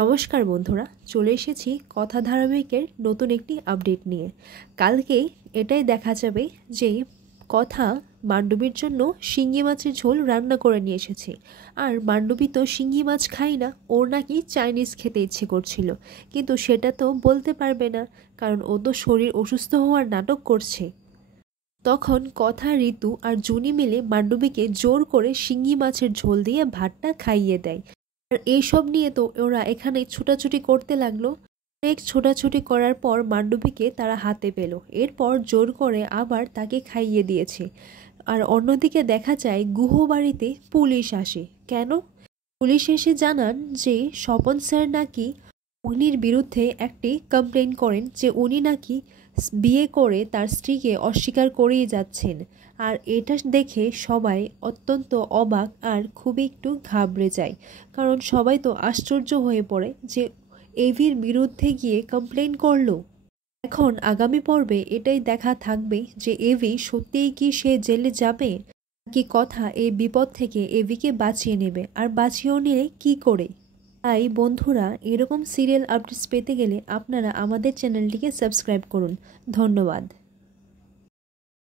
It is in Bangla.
নমস্কার বন্ধুরা, চলে এসেছি কথা ধারাবাহিকের নতুন একটি আপডেট নিয়ে। কালকে এটাই দেখা যাবে যে কথা মান্ডবীর জন্য শিঙ্গি মাছের ঝোল রান্না করে নিয়ে এসেছে। আর মান্ডবী তো শিঙ্গি মাছ খায় না, ওর নাকি চাইনিজ খেতে ইচ্ছে করছিল, কিন্তু সেটা তো বলতে পারবে না, কারণ ও তো শরীর অসুস্থ হওয়ার নাটক করছে। তখন কথা, ঋতু আর জুনি মিলে মান্ডবীকে জোর করে শিঙ্গি মাছের ঝোল দিয়ে ভাতটা খাইয়ে দেয়। আর এইসব নিয়ে তো ওরা এখানে ছোটাছুটি করতে লাগলো। অনেক ছোটাছুটি করার পর মান্ডবীকে তারা হাতে পেল, এরপর জোর করে আবার তাকে খাইয়ে দিয়েছে। আর অন্যদিকে দেখা যায় গুহবাড়িতে পুলিশ আসে। কেন? পুলিশ এসে জানান যে স্বপন স্যার নাকি উনির বিরুদ্ধে একটি কমপ্লেন করেন যে উনি নাকি বিয়ে করে তার স্ত্রীকে অস্বীকার করেই যাচ্ছেন। আর এটা দেখে সবাই অত্যন্ত অবাক আর খুবই একটু ঘাবড়ে যায়, কারণ সবাই তো আশ্চর্য হয়ে পড়ে যে এভির বিরুদ্ধে গিয়ে কমপ্লেন করলো। এখন আগামী পর্বে এটাই দেখা থাকবে যে এভি সত্যিই কি সে জেলে যাবে, কি কথা এই বিপদ থেকে এভিকে বাঁচিয়ে নেবে, আর বাঁচিয়েও নিলে কি করে। তাই বন্ধুরা, এরকম সিরিয়াল আপডেটস পেতে গেলে আপনারা আমাদের চ্যানেলটিকে সাবস্ক্রাইব করুন। ধন্যবাদ।